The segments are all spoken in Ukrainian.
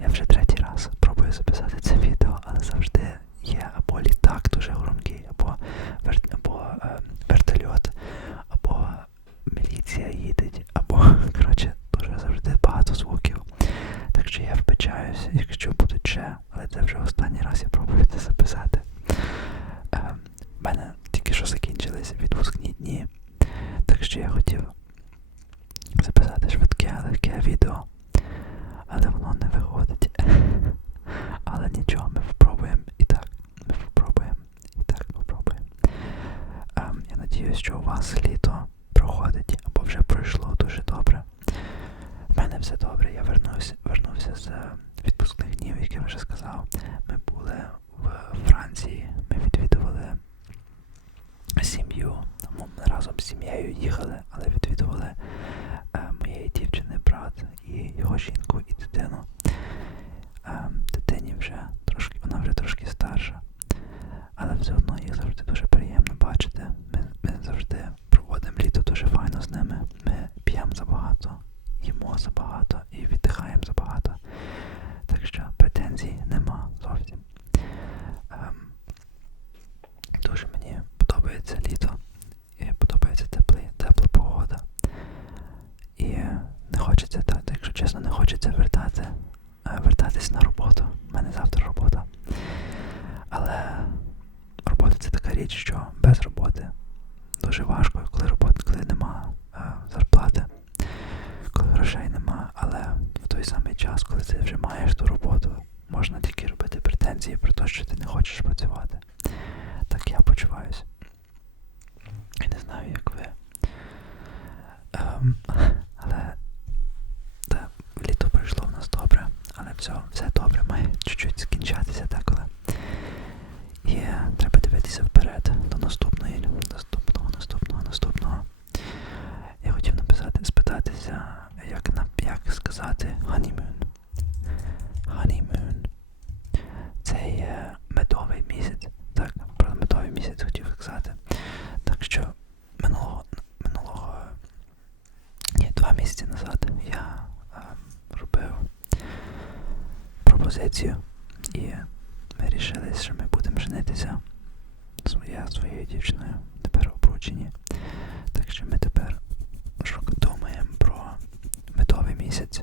Я вже третій раз пробую записати це відео, але завжди є або літак дуже громадян. що у вас літо проходить або вже пройшло дуже добре. У мене все добре, я вернувся, вернувся з е, відпускних днів, як я вже сказав. Ми були в Франції, ми відвідували сім'ю. Ми разом з сім'єю їхали, але відвідували е, моєї дівчини, брат і його жінку і дитину. Е, дитині вже трошки, вона вже трошки старша, але все одно їх завжди дуже роботи. Дуже важко, коли роботи, коли нема е, зарплати, коли грошей нема, але в той самий час, коли ти вже маєш ту роботу. heter Honeymoon. Honeymoon. Це е, медовий місяць. Так, про медовий місяць хотів сказати. Так що минулого минулого ні, два місяці назад я е, робив пропозицію і ми вирішили, що ми будемо женитися я своєю дівчиною. Тепер обручені. Так що ми тепер думаємо про медовий місяць.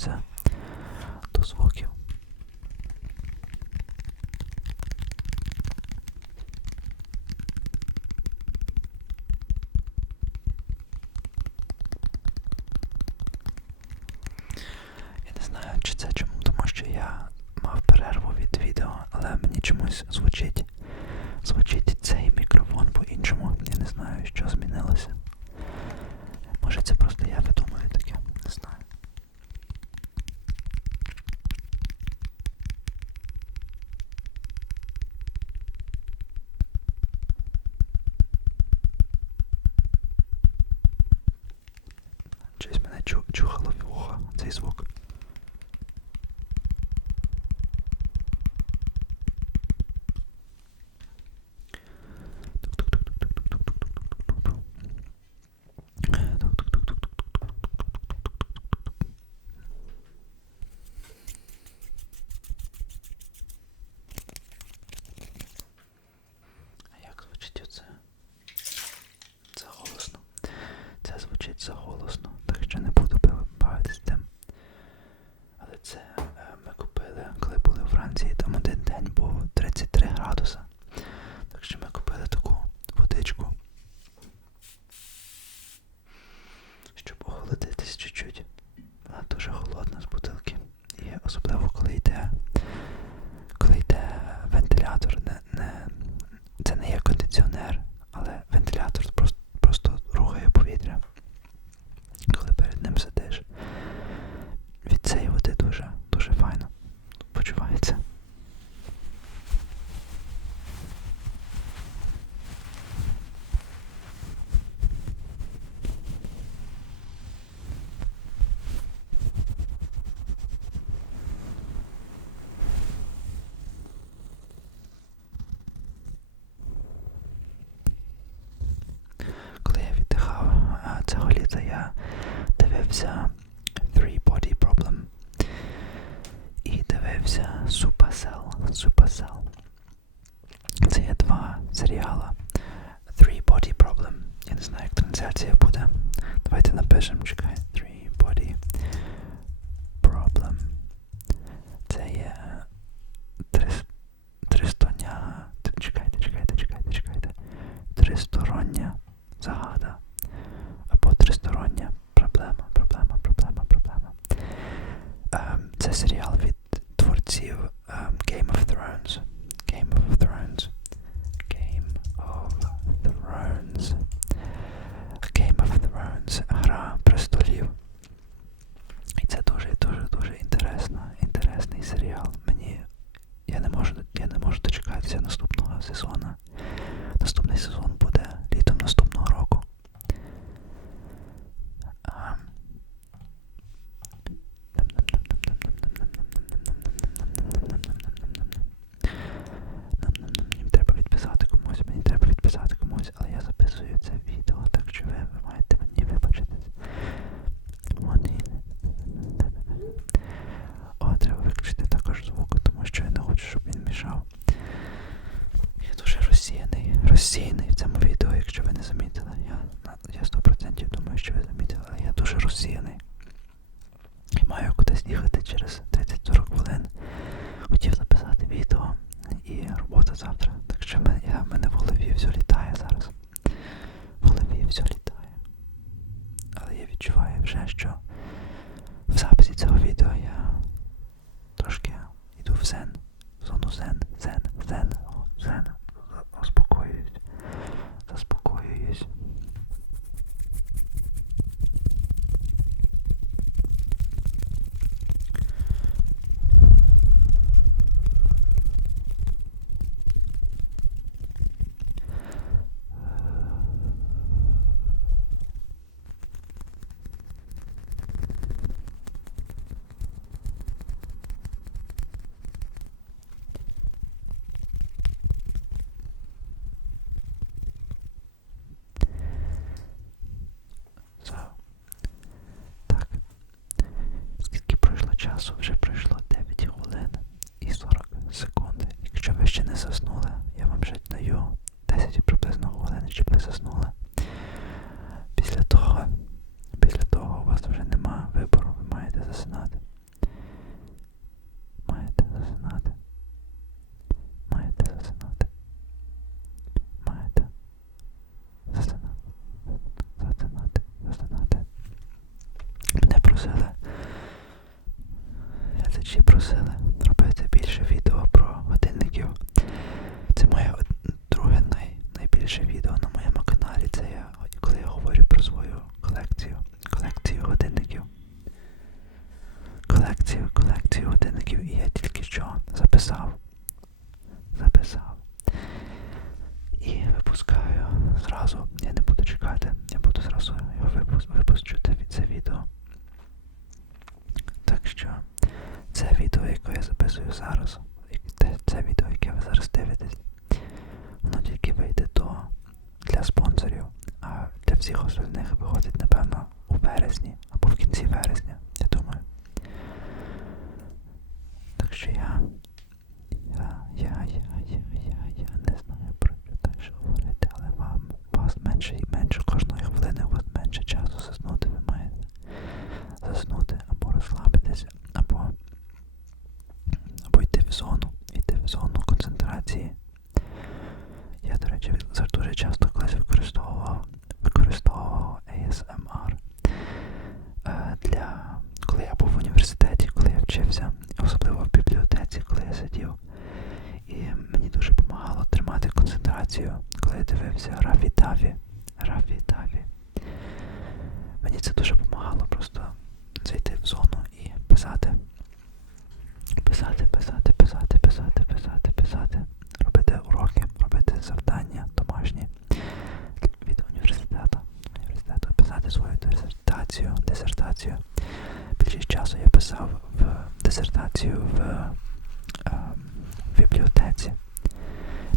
So. чухала в ухо цей звук. це я дивився Three Body Problem і дивився Supercell. Supercell. Це є два серіала. Three Body Problem. Я не знаю, як трансляція буде. Давайте напишемо, чекай. Three Body Problem. Це є е, тристоня. Чекайте, чекайте, чекайте, чекайте. Тристороння загада. часу вже пройшло ліцею, коли я говорю про свою колекцію. Для них виходить, напевно, у вересні або в кінці вересня, я думаю. Так що я. Я, я, я, я, я, я не знаю про що далі говорити, але вам у вас менше і менше кожної хвилини, у вас менше часу заснути, ви маєте заснути або розслабитися, або, або йти в зону, йти в зону концентрації. Я, до речі, завжди дуже часто колись використовував, використовував ASMR е, для коли я був в університеті, коли я вчився, особливо в бібліотеці, коли я сидів. І мені дуже допомагало тримати концентрацію, коли я дивився Рафі Таві. Рафі Таві. Мені це дуже допомагало просто зайти в зону і писати. Писати, писати, писати, писати, писати, писати. Робити уроки, робити завдання домашні від університету. університету. Писати свою дисертацію. дисертацію. Більшість часу я писав в дисертацію в, е, в бібліотеці.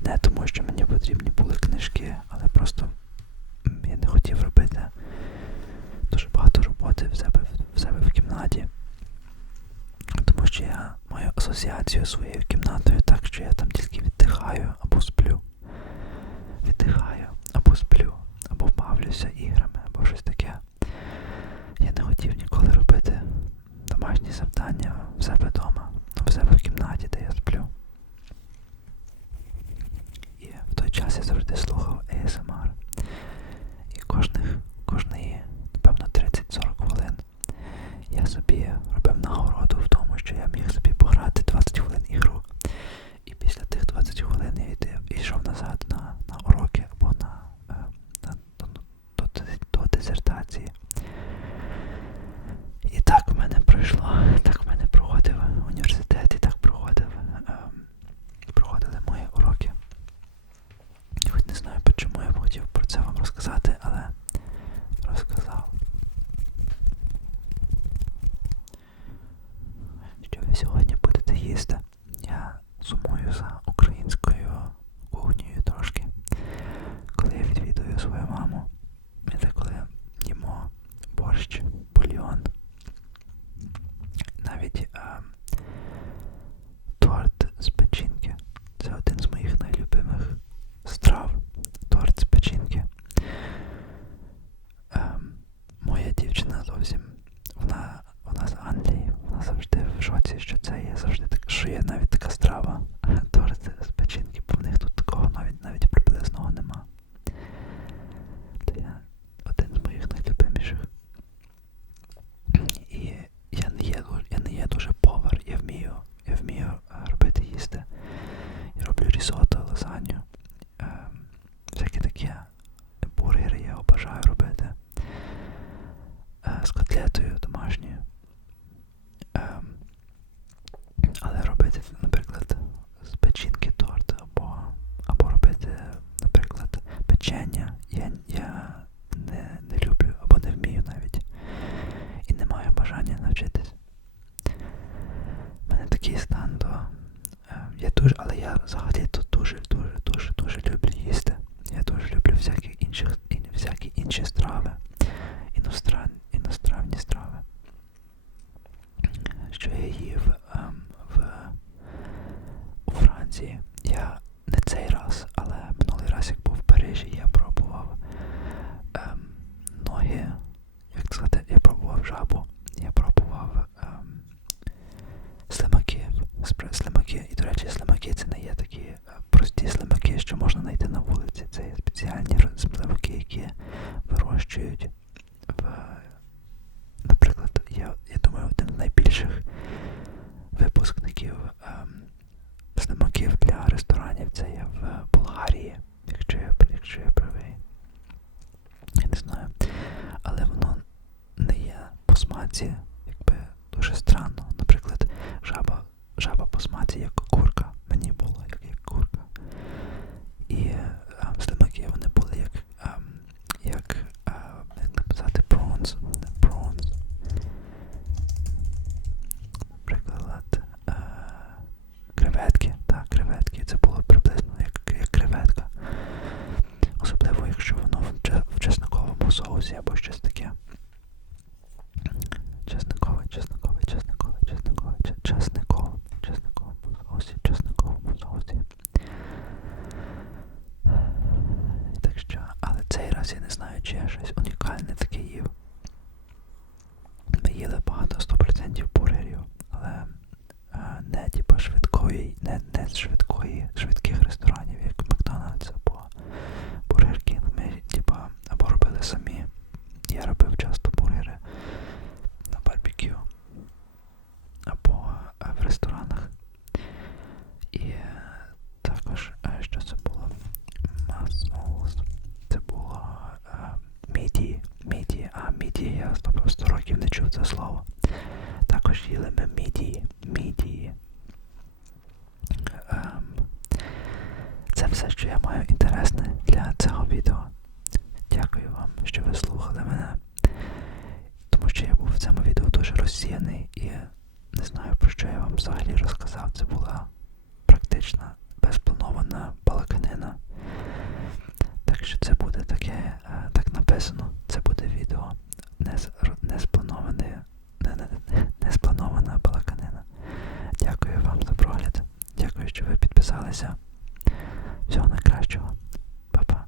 Не тому, що мені потрібні були книжки, але просто я не хотів робити дуже багато роботи в себе, в себе в кімнаті. Тому що я маю асоціацію своєю кімнатою так, що я там тільки віддихаю або сплю. Віддихаю або сплю, або бавлюся іграми, або щось таке. Я не хотів ніколи робити домашні завдання в себе вдома, в себе в кімнаті, де я сплю. І в той час я завжди слухав ASMR. І кожних, кожної, напевно, 30-40 хвилин я собі робив нагороду в тому, що я міг собі пограти 20 хвилин ігру. І після тих 20 хвилин я йшов назад на, на уроки або на, е, на, до, до, до дисертації. І так в мене пройшло, так в мене проходив університет, і так проходив, ем, проходили мої уроки. Хоч не знаю, чому я б хотів про це вам розказати, але розказав. Що ви сьогодні будете їсти? Я сумую за українською кухнею трошки. Коли я відвідую свою маму, і деколи їмо борщ, бульйон. Навіть е, торт з печінки. Це один з моїх найлюбимих страв. Торт з печінки. Ем, моя дівчина зовсім. Вона, вона з Англії, вона завжди в шоці, що це є завжди так, що є навіть така страва. Торт з печінки, бо в них тут такого навіть навіть приблизного нема. То я один з моїх найлюбиміших. І я не є, ду- я не є дуже повар, я вмію, я вмію е, робити їсти. Я роблю різото, лазанью, ем, всяке таке. Бургери я обожаю робити. Е, з котлетою домашньою. Ем, але робити, наприклад, з печінки торт або, або робити, наприклад, печення я, я не, не люблю або не вмію навіть. І не маю бажання навчитись. У мене такий стан до. е, Я дуже, але я взагалі тут дуже, дуже, дуже, дуже люблю їсти. Я дуже люблю всякі інші, всякі інші страви. Іностран, іностранні страви. Що я їв ем, в, у Франції. Я не цей раз, але минулий раз, як був в Парижі, я пробував ем, ноги, як сказати, я пробував жабу, я пробував ем, слимаки, слимаки. І, до речі, слимаки це не є такі е, прості слимаки, що можна знайти на вулиці. Це є спеціальні слимаки, які вирощують в, наприклад, я, я думаю, один з найбільших випускників ем, слимаків для ресторанів це є в Болгарії, якщо я, якщо я правий. Я не знаю. Але воно не є по смаці, якби дуже странно. Наприклад, жаба, жаба по смаці як курка. Мені було як, як курка. І ем, слимаки вони були як ем, соусі або щось таке. Чесниковий, чесниковий, чесниковий, чесниковий, че- чесниковий, чесниковий соусі, чесниковому соусі. Так що, але цей раз я не знаю, чи я щось унікальне таке їв. Ми їли багато 100% бургерів, але е, не типу швидкої, не, не з швидкої, швидких ресторанів, як Макдональдс або Бургер Кінг. Ми типа або робили самі. Я робив часто бургери на барбекю або е, в ресторанах. І е, також, е, що це було? Масолс. Це було е, міді. Міді. А, міді, я 100 100 років не чув це слово. Також їли ми міді. Міді. Ем, це все, що я маю інтересне для цього відео. Дякую вам, що ви слухали мене. Тому що я був в цьому відео дуже розсіяний і не знаю, про що я вам взагалі розказав. Це була практична, безпланована балаканина. Так що це буде таке, е, так написано, це буде відео не, не сплановане, не, не, не, не спланована балаканина. Дякую вам за прогляд. Дякую, що ви підписалися. Всього найкращого. Па-па.